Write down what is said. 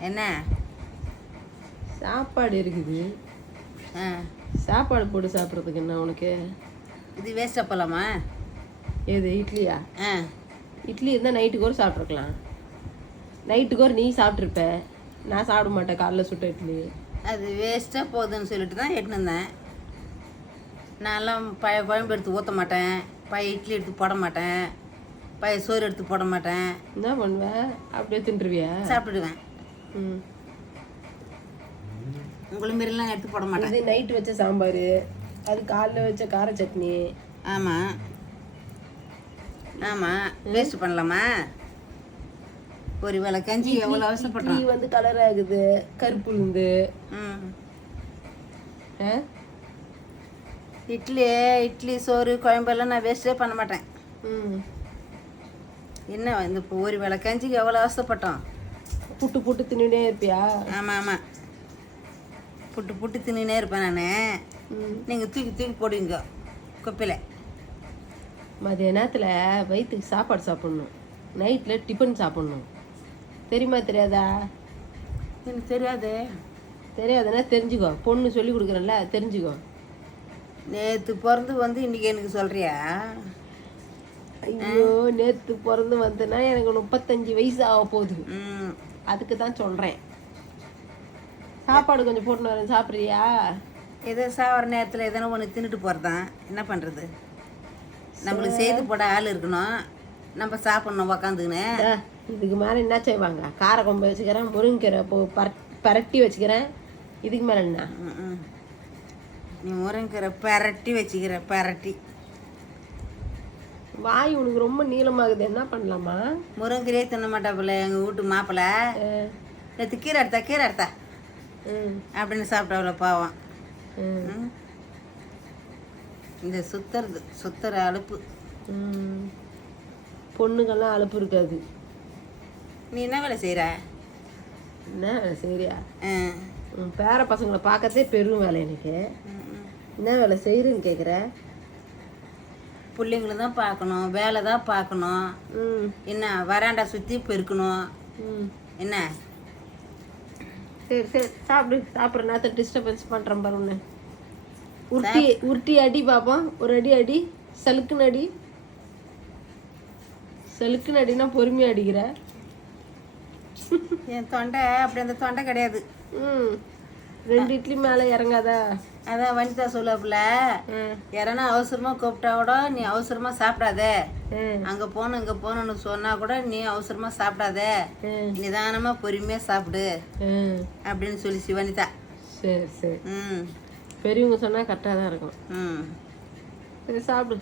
என்ன? சாப்பாடு இருக்குது. ஆ. சாப்பாடு போட்டு சாப்பிட்றதுக்கு என்ன உனக்கு? இது வேஸ்ட்டாக போகலாமா ஏது இட்லியா? ஆ. இட்லி இருந்தால் நைட்டுக்கு ஒரு சாப்பிட்ருக்கலாம். நைட்டுக்கு ஒரு நீ சாப்பிட்ருப்ப. நான் சாப்பிட மாட்டேன் காலைல சுட்ட இட்லி. அது வேஸ்ட்டாக போகுதுன்னு சொல்லிட்டு தான் எட்டுன்னு வந்தேன் நான்லாம் பழைய குழம்பு எடுத்து ஊற்ற மாட்டேன். பழைய இட்லி எடுத்து போட மாட்டேன். பழைய சோறு எடுத்து போட மாட்டேன். என்ன பண்ணுவேன் அப்படியே தின்றுவியா? சாப்பிட்டுடுவேன். ம் உங்களை மாரிலாம் எடுத்து போட மாட்டேன் இது நைட்டு வச்ச சாம்பார் அது காலைல வச்ச கார சட்னி. ஆமாம் ஆமாம் வேஸ்ட் பண்ணலாமா? ஒரு வேளை கஞ்சி எவ்வளோ அவசரப்படுறோம் இட்லி வந்து கலர் ஆகுது கருப்பு உளுந்து? இட்லி இட்லி சோறு குழம்பெல்லாம் நான் வேஸ்ட்டே பண்ண மாட்டேன். ம். என்ன இந்த இப்போ ஒரு வேளை கஞ்சிக்கு எவ்வளோ அவசரப்பட்டோம் புட்டு புட்டு தின்னுட்டே இருப்பியா? ஆமாம். ஆமாம் புட்டு புட்டு தின்னுனே இருப்பேன் நான். நீங்கள் தூக்கி தூக்கி போடுவீங்க. குப்பையில். மதிய நேரத்தில் வயிற்றுக்கு சாப்பாடு சாப்பிட்ணும். நைட்டில் டிஃபன் சாப்பிட்ணும். தெரியுமா தெரியாதா? எனக்கு தெரியாது. தெரியாதுன்னா தெரிஞ்சுக்கோ. பொண்ணு சொல்லி கொடுக்குறேன்ல தெரிஞ்சுக்கோ. நேற்று பிறந்து வந்து இன்றைக்கி எனக்கு சொல்கிறியா ஐயோ நேற்று பிறந்து வந்தேன்னா எனக்கு முப்பத்தஞ்சு வயசு ஆக போகுது. ம். அதுக்கு தான் சொல்கிறேன் சாப்பாடு கொஞ்சம் போட்டுன்னு வரேன் சாப்பிட்றியா? ஏதோ சாவர நேரத்தில் எதனா ஒன்று தின்னுட்டு போகிறதான் என்ன பண்ணுறது நம்மளுக்கு செய்து போட ஆள் இருக்கணும். நம்ம சாப்பிட்ணும் உக்காந்துக்கின்னு. இதுக்கு மேலே என்ன செய்வாங்க? கார கொம்பு வச்சுக்கிறேன் முருங்கீரை போ பர- பரட்டி வச்சுக்கிறேன். இதுக்கு மேலே என்ன. நீ முருங்கிற பரட்டி வச்சுக்கிற பரட்டி. வாய் உனக்கு ரொம்ப நீளமாகுது. என்ன பண்ணலாமா? முருங்கீரையே தின்ன மாட்டாப்புல எங்கள் வீட்டு மாப்பிள்ளை நேற்று கீரை எடுத்தா கீரை எடுத்தா. ம், அப்படின்னு சாப்பிட்டாப்புல பாவம். இந்த சுத்துறது சுத்துற அலுப்பு. ம். பொண்ணுங்கெல்லாம் அலுப்பு இருக்காது. நீ என்ன வேலை செய்கிற என்ன வேலை சரியா உன் பேர பசங்களை பார்க்கறதே பெரும் வேலை எனக்கு. என்ன வேலை செய்கிறேன்னு கேட்குற பிள்ளைங்கள தான் பார்க்கணும் வேலை தான் பார்க்கணும். என்ன வராண்டா சுற்றி பெருக்கணும். என்ன? சரி சரி சாப்பிடு. சாப்பிட்ற நேரத்தை டிஸ்டர்பன்ஸ் பண்ணுறேன் பாரு உன்னை. உருட்டி உருட்டி அடி பார்ப்போம் ஒரு அடி அடி. சலுக்குன்னு அடி. சலுக்குன்னு அடினா பொறுமையாக அடிக்கிற. என் தொண்டை அப்படி அந்த தொண்டை கிடையாது. ம். ரெண்டு இட்லி மேலே இறங்காதா? அதான் வனிதா சொல்லுவாப்புல ம் யாரனா அவசரமாக கூப்பிட்டா கூட நீ அவசரமாக சாப்பிடாத. ம் அங்கே போகணும் இங்கே போகணும்னு சொன்னால் கூட நீ அவசரமாக சாப்பிடாத. ம் நிதானமாக பொறுமையாக சாப்பிடு ம் அப்படின்னு சொல்லி சிவனிதா சரி சரி. ம். பெரியவங்க சொன்னால் கரெக்டாக தான் இருக்கும். ம். சரி சாப்பிடு.